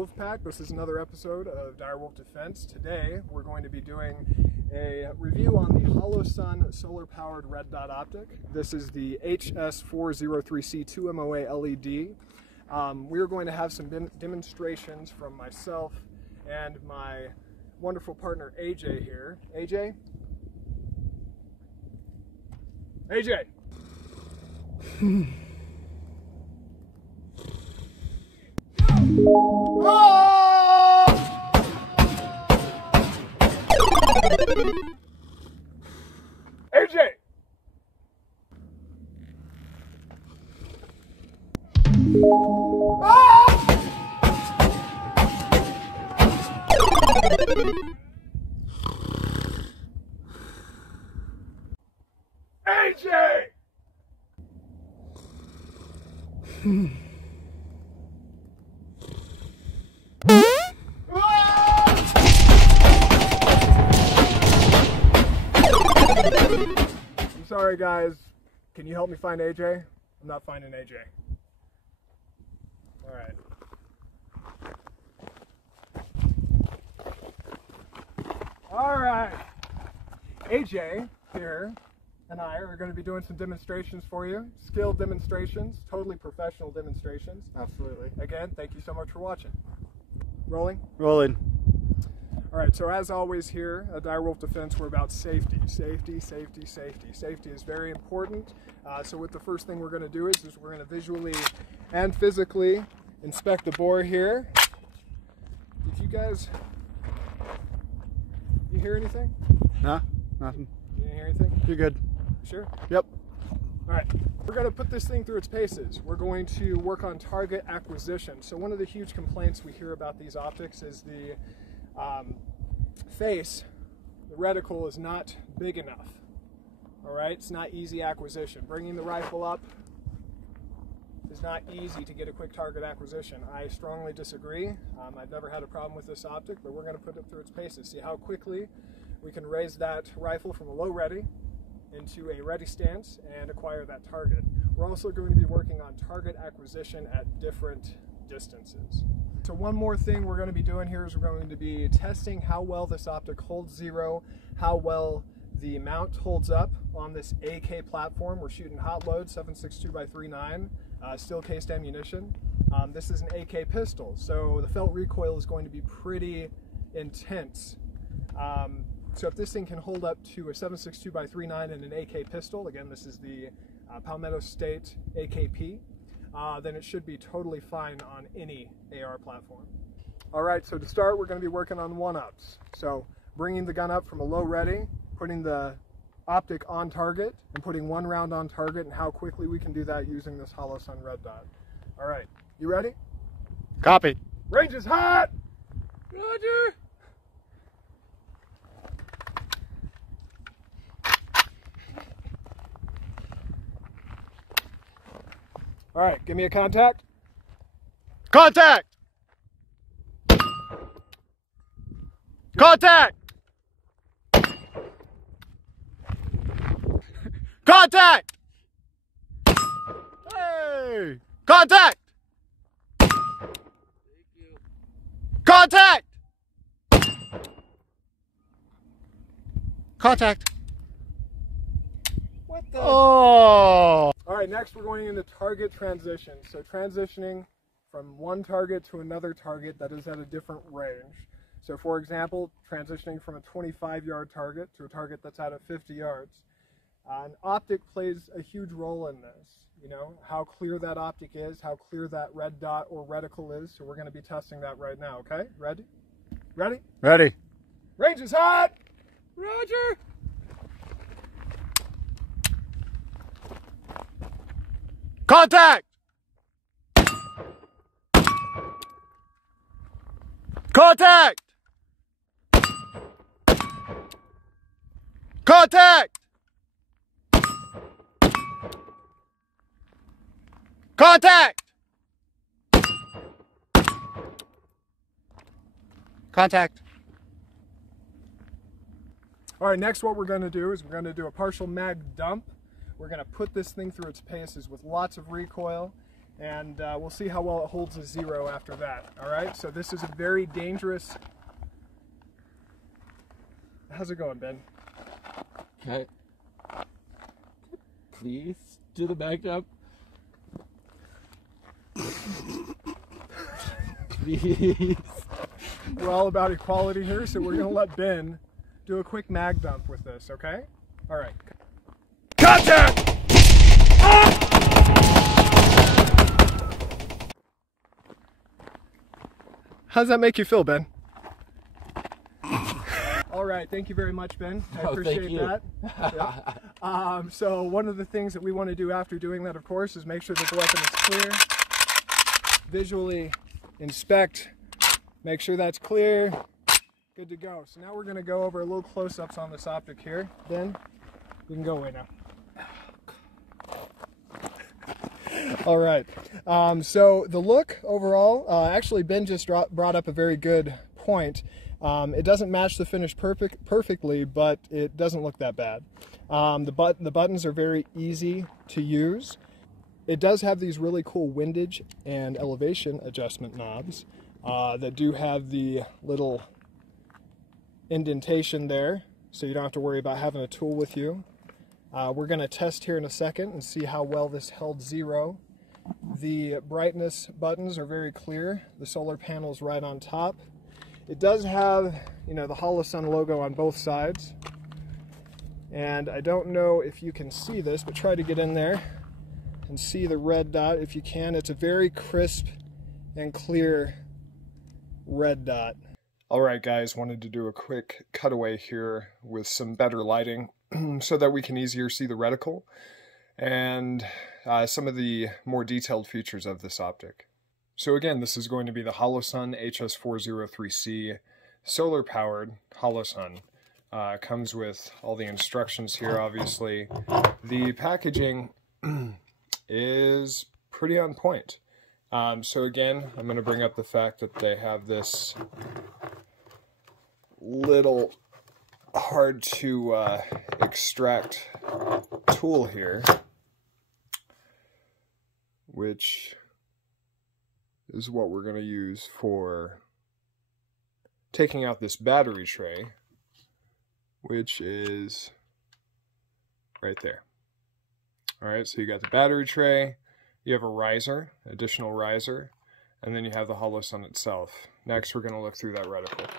Wolfpack. This is another episode of Direwolf Defense. Today we're going to be doing a review on the Holosun solar-powered red dot optic. This is the HS403C 2MOA LED. We're going to have some demonstrations from myself and my wonderful partner AJ here. AJ? AJ! Oh! AJ! Oh! AJ! I'm sorry guys, can you help me find AJ? I'm not finding AJ. Alright. Alright. AJ here and I are going to be doing some demonstrations for you. Skill demonstrations, totally professional demonstrations. Absolutely. Again, thank you so much for watching. Rolling? Rolling. Alright, so as always here at Direwolf Defense, we're about safety. Safety, safety, safety. Safety is very important. So what the first thing we're going to do is we're going to visually and physically inspect the bore here. Did you guys, you hear anything? Nah, nothing. You didn't hear anything? You're good. Sure? Yep. Alright, we're going to put this thing through its paces. We're going to work on target acquisition. So one of the huge complaints we hear about these optics is the face, the reticle is not big enough. Alright, it's not easy acquisition. Bringing the rifle up is not easy to get a quick target acquisition. I strongly disagree. I've never had a problem with this optic, but we're going to put it through its paces. See how quickly we can raise that rifle from a low ready into a ready stance and acquire that target. We're also going to be working on target acquisition at different distances. So one more thing we're going to be doing here is we're going to be testing how well this optic holds zero, how well the mount holds up on this AK platform. We're shooting hot load 7.62x39 steel cased ammunition. This is an AK pistol, so the felt recoil is going to be pretty intense. So if this thing can hold up to a 7.62x39 and an AK pistol, again this is the Palmetto State AKP, then it should be totally fine on any AR platform. Alright, so to start we're going to be working on one-ups. So bringing the gun up from a low ready, putting the optic on target, and putting one round on target, and how quickly we can do that using this Holosun red dot. Alright, you ready? Copy. Range is hot! Roger! Alright, give me a contact. Contact! Contact! Contact! Hey! Contact! Contact! Contact! What the? Oh! Alright, next we're going into target transition. So transitioning from one target to another target that is at a different range. So for example, transitioning from a 25-yard target to a target that's out of 50 yards. An optic plays a huge role in this. You know, how clear that optic is, how clear that red dot or reticle is. So we're going to be testing that right now, okay? Ready? Ready? Ready. Range is hot! Roger! Contact! Contact! Contact! Contact! Contact. All right, next what we're going to do is we're going to do a partial mag dump. We're going to put this thing through its paces with lots of recoil and we'll see how well it holds a 0 after that. All right, so this is a very dangerous. How's it going, Ben? Okay. Please do the back jump. Please. We're all about equality here, so we're gonna let Ben do a quick mag dump with this, okay? All right. Contact! How's that make you feel, Ben? All right, thank you very much, Ben. I appreciate that. Yeah. So one of the things that we want to do after doing that, of course, is make sure that the weapon is clear. Visually inspect, make sure that's clear. Good to go. So now we're going to go over a little close-ups on this optic here. Ben, you can go away now. All right. So the look overall, actually Ben just brought up a very good point. It doesn't match the finish perfectly, but it doesn't look that bad. The buttons are very easy to use. It does have these really cool windage and elevation adjustment knobs that do have the little indentation there, so you don't have to worry about having a tool with you. We're going to test here in a second and see how well this held 0. The brightness buttons are very clear. The solar panel's right on top. It does have, you know, the Holosun logo on both sides. And I don't know if you can see this, but try to get in there and see the red dot if you can. It's a very crisp and clear red dot. All right, guys, wanted to do a quick cutaway here with some better lighting so that we can easier see the reticle and some of the more detailed features of this optic. So again, this is going to be the Holosun HS403C solar-powered Holosun. Comes with all the instructions here, obviously. The packaging is pretty on point. So again, I'm going to bring up the fact that they have this little hard to extract tool here, which is what we're going to use for taking out this battery tray, which is right there. All right, so you got the battery tray, you have a riser, additional riser, and then you have the Holosun itself. Next, we're going to look through that reticle.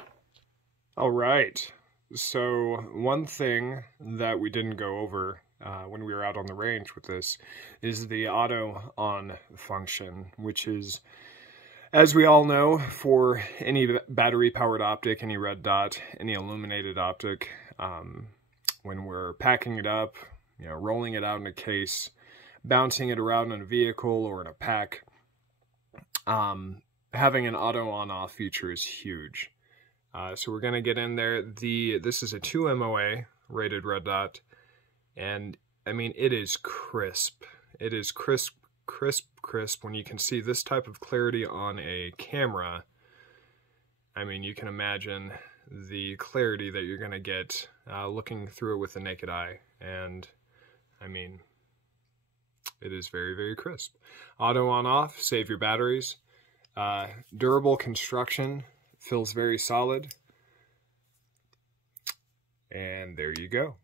All right, so one thing that we didn't go over when we were out on the range with this is the auto on function, which is, as we all know, for any battery-powered optic, any red dot, any illuminated optic, when we're packing it up, you know, rolling it out in a case, bouncing it around in a vehicle or in a pack, having an auto on-off feature is huge. So we're going to get in there. This is a 2 MOA rated red dot, and I mean, it is crisp. It is crisp. When you can see this type of clarity on a camera, I mean, you can imagine the clarity that you're going to get looking through it with the naked eye. And I mean, it is very, very crisp. Auto on off, save your batteries. Durable construction, feels very solid. And there you go.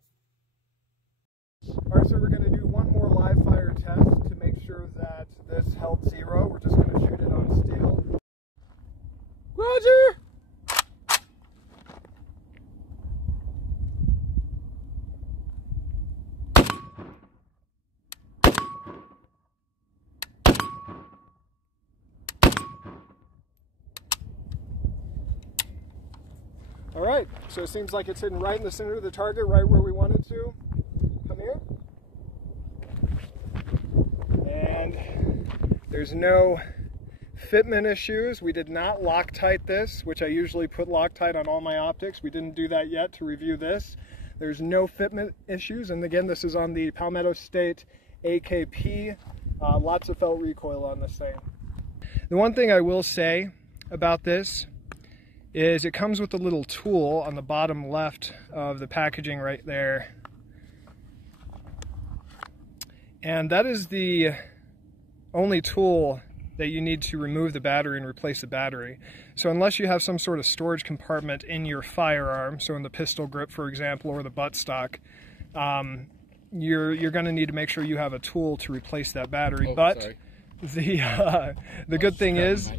All right, so we're going to do one more live fire test to make sure that this held 0. We're just going to shoot it on steel. Roger! All right, so it seems like it's hitting right in the center of the target, right where we want it to. Come here. And there's no fitment issues. We did not Loctite this, which I usually put Loctite on all my optics. We didn't do that yet to review this. There's no fitment issues, and again, this is on the Palmetto State AKP. Lots of felt recoil on this thing. The one thing I will say about this is it comes with a little tool on the bottom left of the packaging right there. And that is the only tool that you need to remove the battery and replace the battery. So unless you have some sort of storage compartment in your firearm, so in the pistol grip, for example, or the buttstock, you're going to need to make sure you have a tool to replace that battery. But sorry. The good thing is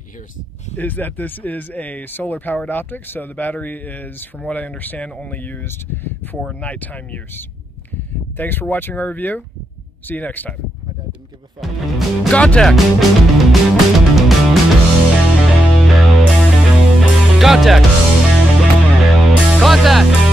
that this is a solar powered optic, so the battery is, from what I understand, only used for nighttime use. Thanks for watching our review. See you next time. My dad didn't give a fuck. Contact! Contact! Contact!